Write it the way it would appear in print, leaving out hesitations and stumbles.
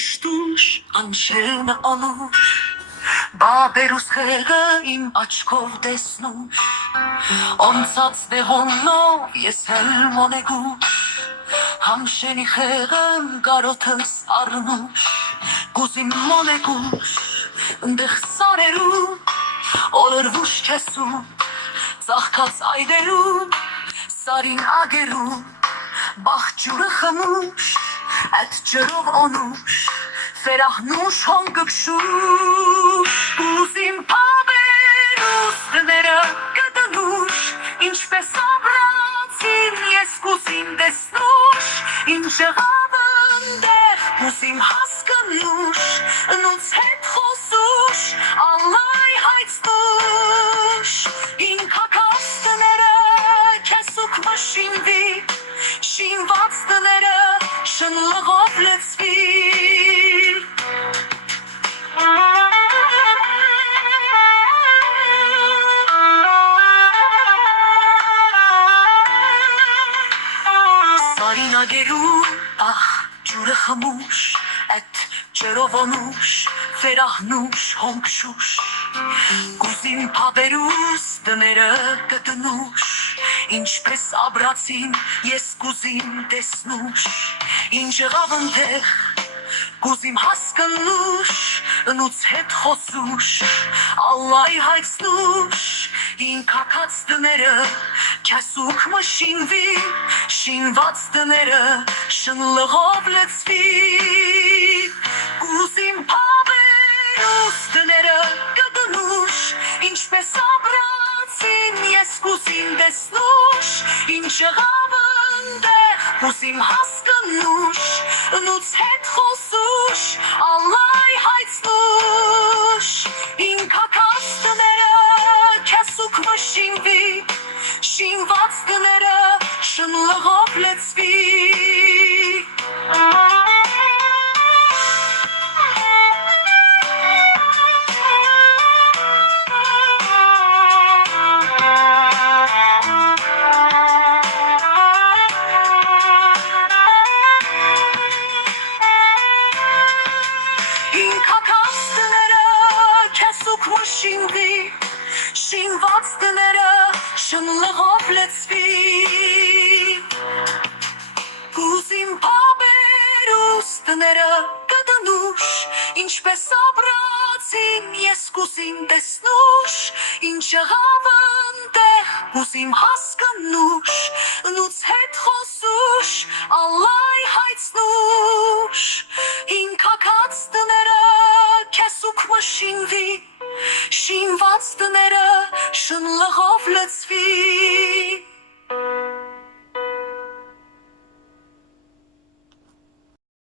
Հեշտուշ անշելն անուշ Բաբերուս խեղը իմ աչքով տեսնուշ Անցած դեղոնով ես հել մոնեգուշ Համշենի խեղն կարոթս առնուշ Գուզիմ մոնեգուշ Ընդեղ սարերում Օրրվուշ կեսում Ծաղկած այդերում Սարին ագերում Բաղջուրը խմուշ Այդ ջրով անուշ Ֆերահնուշ հանգկշուշ Ուզիմ պաբերուս դները կդնուշ Ինչպես ապրացին ես կուզիմ դեսնուշ Ինչ եղավնդեղ կուզիմ հասկնուշ Նուց հետ խոսուշ Ալլայ հայցնուշ Ինքակաս դները կեսուկ մշինվի Շինված դները շնլղով լծվի Սարին ագերում ախ ջուրը խմուշ Այդ ջրով անուշ Ֆերահնուշ հոնքշուշ Գուզիմ պաբերուս դները կդնուշ Ինչպես ապրացին ես կուզիմ տեսնուշ Ինչ եղավ ընդեղ կուզիմ հասկնուշ Նուց հետ խոսուշ Ալլայ հայցնուշ Ինքակաց դները կեսուկ մշինվի Շինված դները շնլղով լծվի Կուզիմ պաբերուս դները կդնուշ Ինչպես ապրացին ես կուզիմ տեսնուշ Ինչ եղավ ընդեղ կուզիմ հասկնուշ Նուց հետ խոսուշ Ալլայ հայցնուշ Ինքակաս դները կեսուկ մշինվի Շինված դները շնլղով լծվի Ինքակաս դները կեսուկ մշինվի Շինված դները շնլղով լծվի Կուզիմ պաբերուս դները կդնուշ Ինչպես ապրացին ես կուզիմ տեսնուշ Ինչ եղավ ընդեղ կուզիմ հասկնուշ Նուց հետ խոսուշ Ալլայ հայցնուշ Ինքակաց դները կեսուկ մշինվի Շինված դները շնլղով լծվի